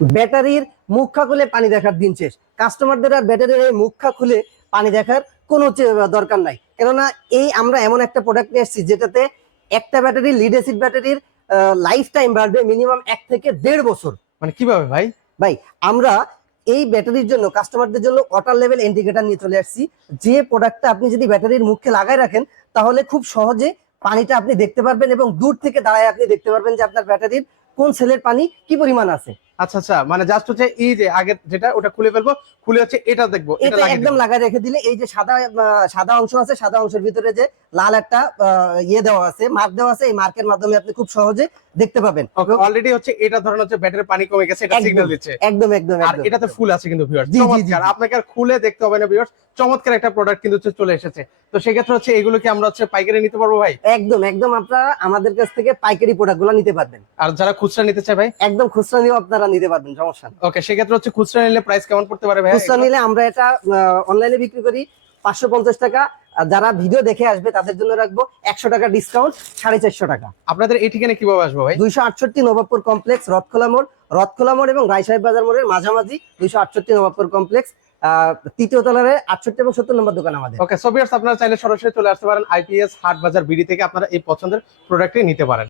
ব্যাটারির মুখা খুলে পানি দেখার দিন শেষ। কাস্টমারদের আর ব্যাটারির এই মুখা খুলে পানি দেখার কোনো দরকার নাই। কেননা এই আমরা এমন একটা প্রোডাক্ট নিয়ে এসেছি যেটাতে একটা ব্যাটারি লিড অ্যাসিড ব্যাটারির লাইফ টাইম বাড়বে মিনিমাম এক থেকে দেড় বছর। মানে কীভাবে ভাই? ভাই আমরা এই ব্যাটারির জন্য কাস্টমারদের জন্য ওয়াটার লেভেল ইন্ডিকেটর নিয়ে চলে আসছি। যে প্রোডাক্টটা আপনি যদি ব্যাটারির মুখে লাগায় রাখেন তাহলে খুব সহজে পানিটা আপনি দেখতে পারবেন এবং দূর থেকে দাঁড়ায় আপনি দেখতে পারবেন যে আপনার ব্যাটারির কোন সেলের পানি কি পরিমাণ আছে? আচ্ছা আচ্ছা মানে জাস্ট হচ্ছে এই যে আগে যেটা ওটা খুলে ফেলব খুলে হচ্ছে এটা দেখব এটা এটা একদম। লাগায় রেখে দিলে এই যে সাদা সাদা অংশ আছে সাদা অংশের ভিতরে যে লাল একটা ইয়ে দেওয়া আছে মার্ক দেওয়া আছে এই মার্কের মাধ্যমে আপনি খুব সহজে দেখতে পাবেন। ওকে অলরেডি হচ্ছে এটা ধরনের হচ্ছে ব্যাটারির পানি কমে গেছে এটা সিগন্যাল দিচ্ছে। একদম একদম আর একদম। এটাতে ফুল আছে কিন্তু ভিউয়ার্স জি, জি, চমৎকার। আপনাকে আর খুলে দেখতে হবে না ভিউয়ার্স চমৎকার একটা প্রোডাক্ট কিন্তু হচ্ছে চলে এসেছে। তো সেক্ষেত্রে হচ্ছে এগুলো কি আমরা হচ্ছে পাইকারি নিতে পারব ভাই? একদম একদম আপনারা আমাদের কাছ থেকে পাইকারি প্রোডাক্টগুলো নিতে পারবেন। আর যারা খুচরা নিতে চায় ভাই? একদম খুচরা নিয়েও আপনারা নিতে পারবেন সমস্যা নেই। ওকে সেক্ষেত্রে হচ্ছে খুচরা নিলে প্রাইস কেমন পড়তে পারে ভাই? খুচরা নিলে আমরা এটা অনলাইনে বিক্রি করি পাঁচশো পঞ্চাশ টাকা। আর যারা ভিডিও দেখে আসবে তাদের জন্য রাখব একশো টাকা ডিসকাউন্ট সাড়ে চারশো টাকা। আপনাদের এই ঠিকানা কীভাবে আসব ভাই? দুইশো আটষট্টি নবাবপুর কমপ্লেক্স রথখোলা মোড়। রথখোলা মোড় এবং রায় সাহেব বাজার মোড়ের মাঝামাঝি দুইশো আটষট্টি নবাবপুর কমপ্লেক্স আহ, তৃতীয় তলারে আটষট্টি এবং সত্তর নম্বর দোকান আমাদের। ওকে সো ভিউয়ার্স আপনারা চাইলে সরাসরি চলে আসতে পারেন আইপিএস হাট বাজার বিডি থেকে। আপনারা এই পছন্দের প্রোডাক্টটি নিতে পারেন।